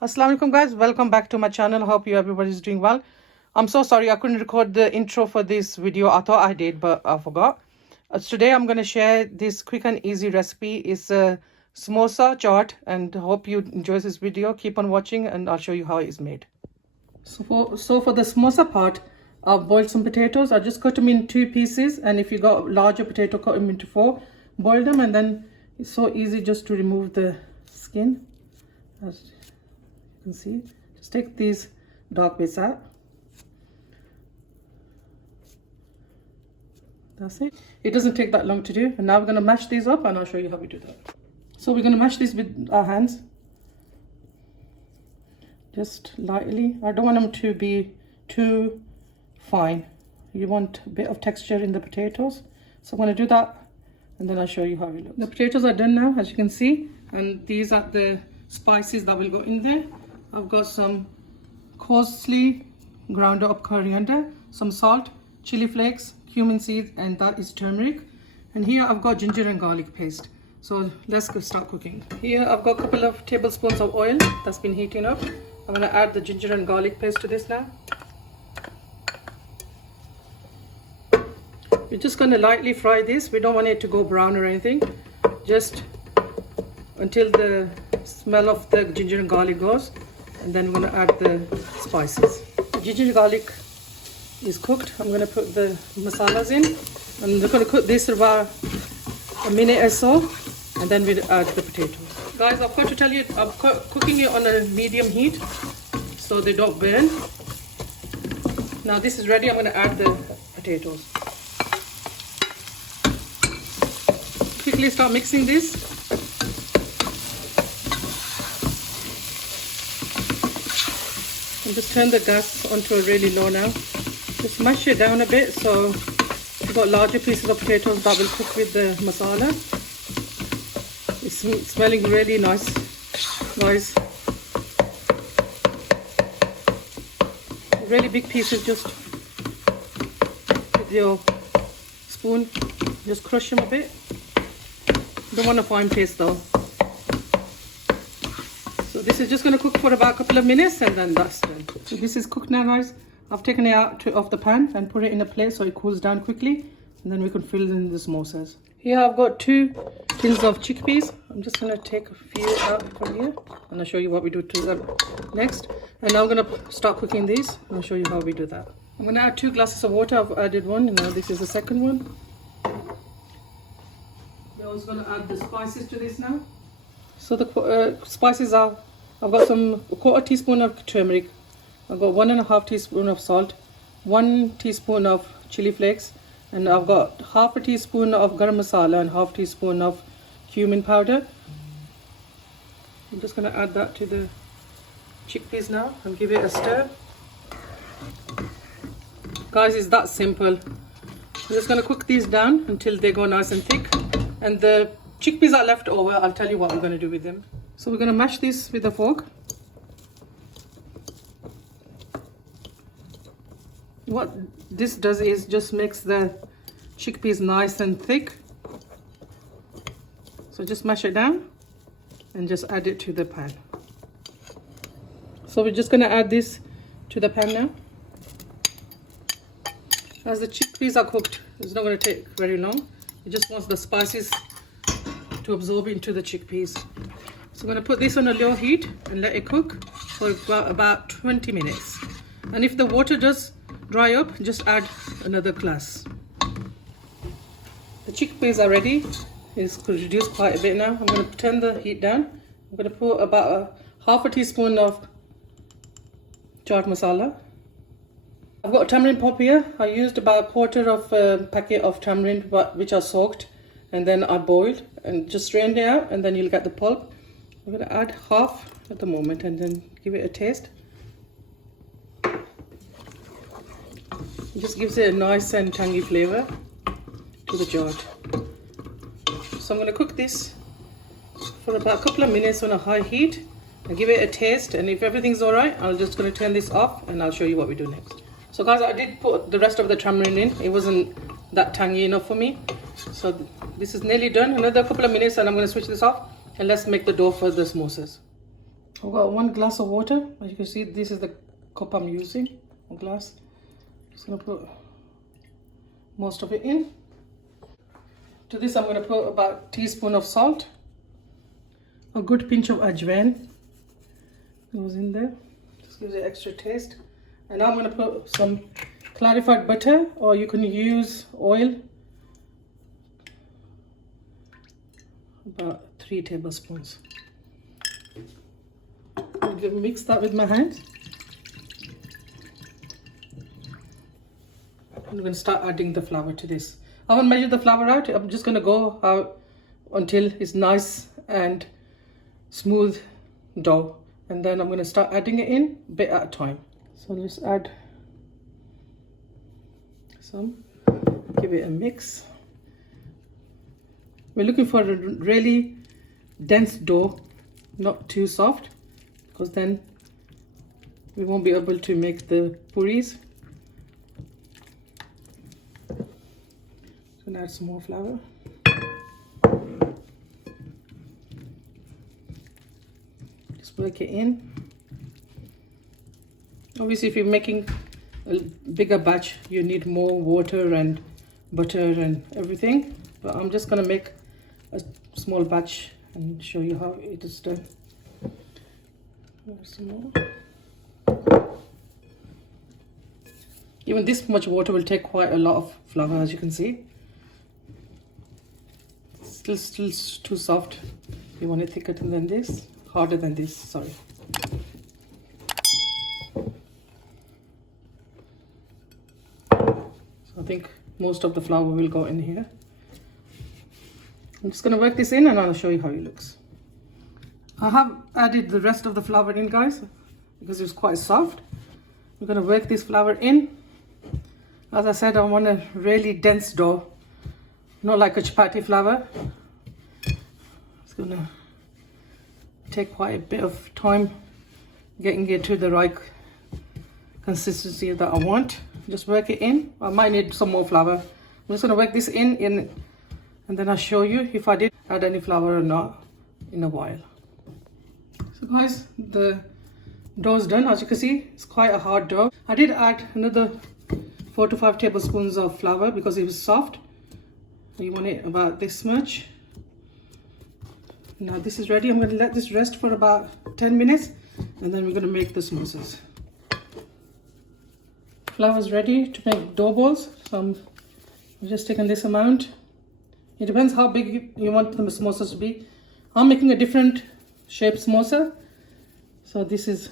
Assalamu alaikum guys, welcome back to my channel. Hope you everybody's doing well. I'm so sorry I couldn't record the intro for this video. I thought I did, but I forgot. Today I'm going to share this quick and easy recipe. It's a samosa chaat, and hope you enjoy this video. Keep on watching and I'll show you how it is made. So for the samosa part, I've boiled some potatoes. I just cut them in 2 pieces, and if you got larger potato, cut them into 4. Boil them, and then it's so easy just to remove the skin. As you can see, just take these dark bits out. That's it. It doesn't take that long to do. And now we're going to mash these up, and I'll show you how we do that. So we're going to mash these with our hands, just lightly. I don't want them to be too fine. You want a bit of texture in the potatoes. So I'm going to do that, and then I'll show you how it looks. The potatoes are done now, as you can see, and these are the spices that will go in there. I've got some coarsely ground up coriander, some salt, chili flakes, cumin seeds, and that is turmeric. And here I've got ginger and garlic paste. So let's go start cooking. Here I've got a couple of tablespoons of oil that's been heating up. I'm going to add the ginger and garlic paste to this now. We're just going to lightly fry this. We don't want it to go brown or anything, just until the smell of the ginger and garlic goes, and then we're going to add the spices. The ginger and garlic is cooked. I'm going to put the masalas in. I'm going to cook this for about a minute or so, and then we'll add the potatoes. Guys, I've got to tell you, I'm cooking it on a medium heat so they don't burn. Now this is ready. I'm going to add the potatoes. Quickly start mixing this. And just turn the gas onto a really low now. Just mash it down a bit so you've got larger pieces of potatoes that will cook with the masala. It's smelling really nice, guys. Really big pieces, just with your spoon, just crush them a bit. Don't want a fine paste though. So this is just going to cook for about a couple of minutes, and then that's done. So this is cooked now, guys. I've taken it out off the pan and put it in a plate so it cools down quickly, and then we can fill in the samosas. Here I've got 2 tins of chickpeas. I'm just going to take a few out from here, and I'll show you what we do to them next. And now I'm going to start cooking these, and I'll show you how we do that. I'm going to add 2 glasses of water. I've added 1, and now this is the second one. We're also going to add the spices to this now. So the spices are, I've got some 1/4 teaspoon of turmeric. I've got 1.5 teaspoon of salt, 1 teaspoon of chili flakes, and I've got 1/2 teaspoon of garam masala and 1/2 teaspoon of cumin powder. I'm just going to add that to the chickpeas now and give it a stir. Guys, it's that simple. I'm just going to cook these down until they go nice and thick. And the chickpeas are left over. I'll tell you what we're going to do with them. So we're going to mash this with a fork. What this does is just makes the chickpeas nice and thick. So just mash it down and just add it to the pan. So we're just going to add this to the pan now. As the chickpeas are cooked, it's not going to take very long. It just wants the spices to absorb into the chickpeas. So I'm going to put this on a low heat and let it cook for about 20 minutes. And if the water does dry up, just add another glass. The chickpeas are ready. It's reduced quite a bit now. I'm going to turn the heat down. I'm going to put about 1/2 teaspoon of chaat masala. I've got tamarind pulp here. I used about 1/4 of a packet of tamarind, which I soaked and then I boiled and just strained it out, and then you'll get the pulp. I'm going to add 1/2 at the moment and then give it a taste. It just gives it a nice and tangy flavor to the chaat. So I'm going to cook this for about a couple of minutes on a high heat and give it a taste, and if everything's alright, I'm just going to turn this off and I'll show you what we do next. So guys, I did put the rest of the tamarind in. It wasn't that tangy enough for me. So this is nearly done. Another couple of minutes and I'm going to switch this off, and let's make the dough for the samosas. I've got 1 glass of water. As you can see, this is the cup I'm using, a glass. Just gonna put most of it in. To this I'm gonna put about a teaspoon of salt, a good pinch of ajwain goes in there, just gives it extra taste. And now I'm gonna put some clarified butter, or you can use oil, about 3 tablespoons. I'm gonna mix that with my hands. I'm going to start adding the flour to this. I haven't measured the flour out. I'm just going to go out until it's nice and smooth dough. And then I'm going to start adding it in a bit at a time. So let's add some. Give it a mix. We're looking for a really dense dough, not too soft, because then we won't be able to make the puris. Add some more flour. Just work it in. Obviously, if you're making a bigger batch, you need more water and butter and everything. But I'm just gonna make a small batch and show you how it is done. Some more. Even this much water will take quite a lot of flour, as you can see. Still too soft. You want it thicker than this, harder than this, sorry. So I think most of the flour will go in here. I'm just gonna work this in and I'll show you how it looks. I have added the rest of the flour in, guys, because it's quite soft. We're gonna work this flour in. As I said, I want a really dense dough, not like a chapati flour. It's gonna take quite a bit of time getting it to the right consistency that I want. Just work it in. I might need some more flour. I'm just gonna work this in and then I'll show you if I did add any flour or not in a while. So guys, the dough is done. As you can see, it's quite a hard dough. I did add another 4 to 5 tablespoons of flour because it was soft. You want it about this much. Now this is ready. I'm going to let this rest for about 10 minutes and then we're going to make the samosas. Flour is ready to make dough balls. So I'm just taking this amount. It depends how big you want the samosas to be. I'm making a different shape samosa, so this is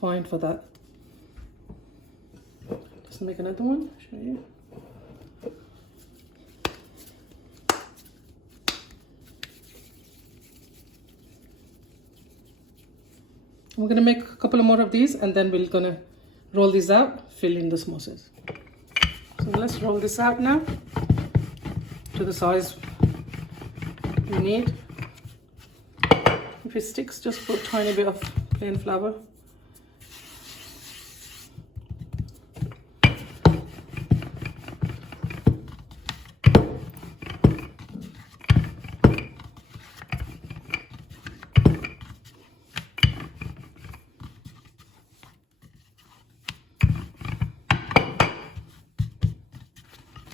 fine for that. Just make another one, show you. We're gonna make a couple more of these and then we're gonna roll these out, fill in the samosas. So let's roll this out now to the size you need. If it sticks, just put a tiny bit of plain flour.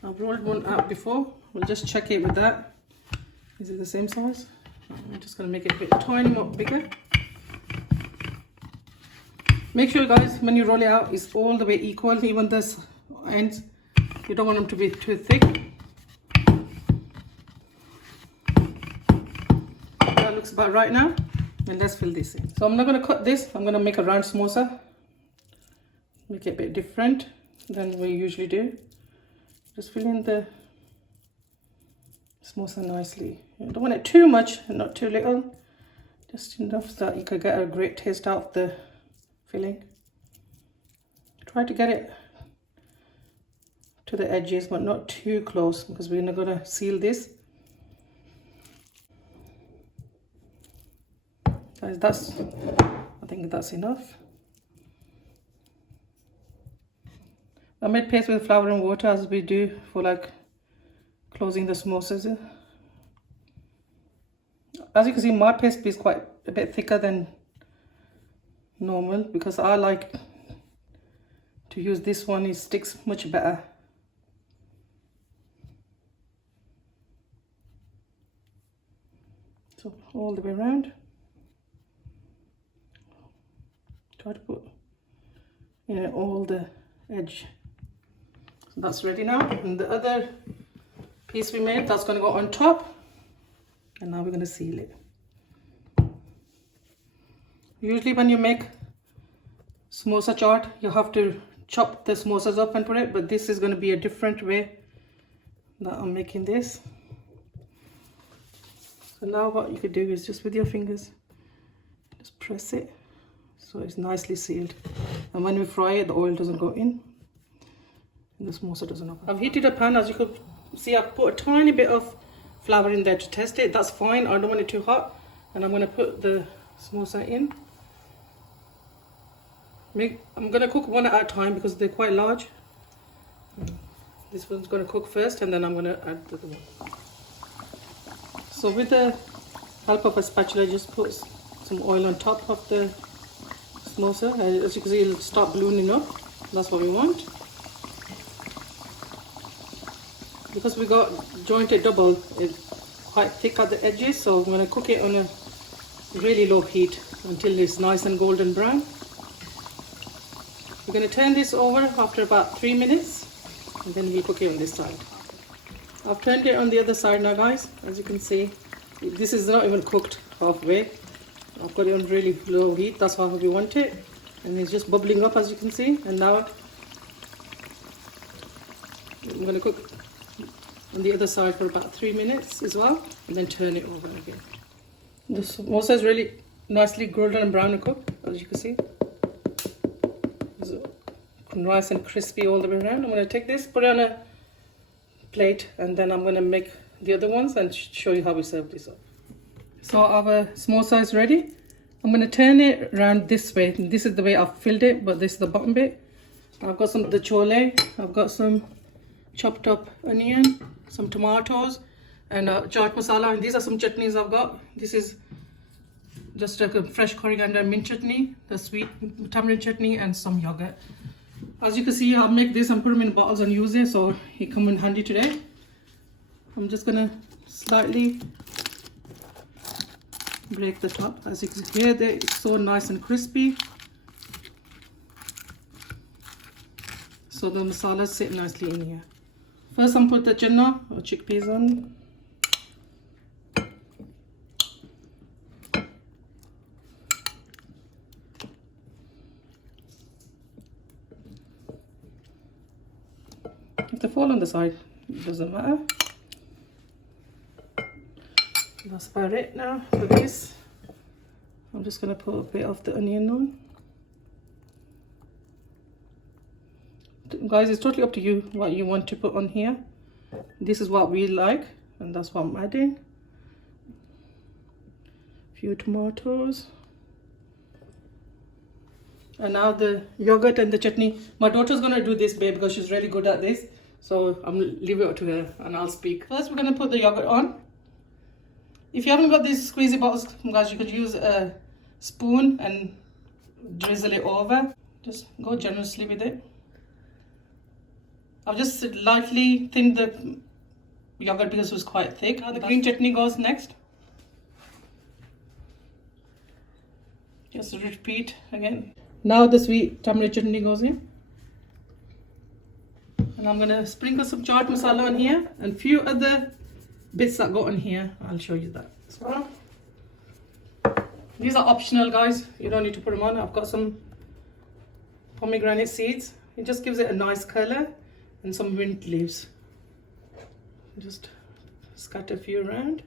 I've rolled one out before. We'll just check it with that. Is it the same size? I'm just going to make it a bit tiny more bigger. Make sure, guys, when you roll it out, it's all the way equal, even this ends. You don't want them to be too thick. That looks about right now. And let's fill this in. So I'm not going to cut this. I'm going to make a round samosa. Make it a bit different than we usually do. Just fill in the samosa nicely. You don't want it too much and not too little. Just enough so that you can get a great taste out of the filling. Try to get it to the edges, but not too close because we're not going to seal this. Guys, I think that's enough. I made paste with flour and water as we do for like closing the samosas. As you can see, my paste is quite a bit thicker than normal because I like to use this one. It sticks much better. So all the way around. Try to put in all the edge. So that's ready now. And the other piece we made, that's going to go on top. And now we're going to seal it. Usually when you make samosa chaat, you have to chop the samosas up and put it, but this is going to be a different way that I'm making this. So now what you could do is just with your fingers, just press it so it's nicely sealed. And when we fry it, the oil doesn't go in and the samosa doesn't open. I've heated a pan, as you could see. I've put a tiny bit of flour in there to test it. That's fine, I don't want it too hot. And I'm going to put the samosa in. I'm going to cook one at a time because they're quite large. This one's going to cook first and then I'm going to add the other one. So with the help of a spatula, just put some oil on top of the samosa. As you can see, it'll start ballooning up. That's what we want. Because we got jointed double, it's quite thick at the edges, so I'm going to cook it on a really low heat until it's nice and golden brown. We're going to turn this over after about 3 minutes and then we'll cook it on this side. I've turned it on the other side now, guys. As you can see, this is not even cooked halfway. I've got it on really low heat, that's how we want it. And it's just bubbling up, as you can see. And now I'm going to cook on the other side for about 3 minutes as well, and then turn it over again. The samosa is really nicely golden and brown and cooked, as you can see. It's nice and crispy all the way around. I'm going to take this, put it on a plate, and then I'm going to make the other ones and show you how we serve this up. So our samosa is ready. I'm going to turn it around this way. This is the way I've filled it, but this is the bottom bit. I've got some of the chole, I've got some chopped up onion, some tomatoes, and chaat masala. And these are some chutneys I've got. This is just a fresh coriander mint chutney, the sweet tamarind chutney, and some yogurt. As you can see, I'll make this and put them in bottles and use it, so it come in handy today. I'm just gonna slightly break the top. As you can hear, it's so nice and crispy. So the masala sit nicely in here. First, I'm put the CHANNA or chickpeas on. If they fall on the side, it doesn't matter. That's about it now for this. I'm just going to put a bit of the onion on. Guys, it's totally up to you what you want to put on here. This is what we like, and that's what I'm adding. A few tomatoes. And now the yogurt and the chutney. My daughter's going to do this, babe, because she's really good at this. So I'm going to leave it to her and I'll speak. First, we're going to put the yogurt on. If you haven't got these squeezy bottles, guys, you could use a spoon and drizzle it over. Just go generously with it. I've just lightly thinned the yogurt because it was quite thick. Now the green chutney goes next. Just repeat again. Now the sweet tamarind chutney goes in. And I'm going to sprinkle some chaat masala on here and few other bits that go on here. I'll show you that as well. These are optional, guys. You don't need to put them on. I've got some pomegranate seeds. It just gives it a nice color, and some mint leaves. Just scatter a few around.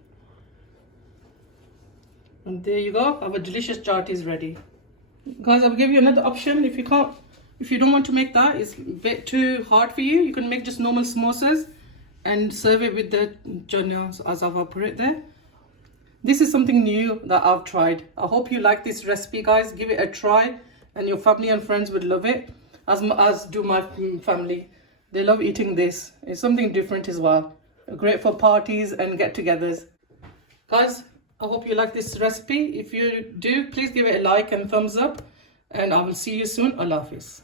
And there you go. Our delicious chaat is ready. Guys, I'll give you another option. If you don't want to make that, it's a bit too hard for you, you can make just normal samosas and serve it with the CHANNA as I've put it there. This is something new that I've tried. I hope you like this recipe, guys. Give it a try and your family and friends would love it, as do my family. They love eating this. It's something different as well. Great for parties and get-togethers. Guys, I hope you like this recipe. If you do, please give it a like and thumbs up. and I will see you soon. Allah Hafiz.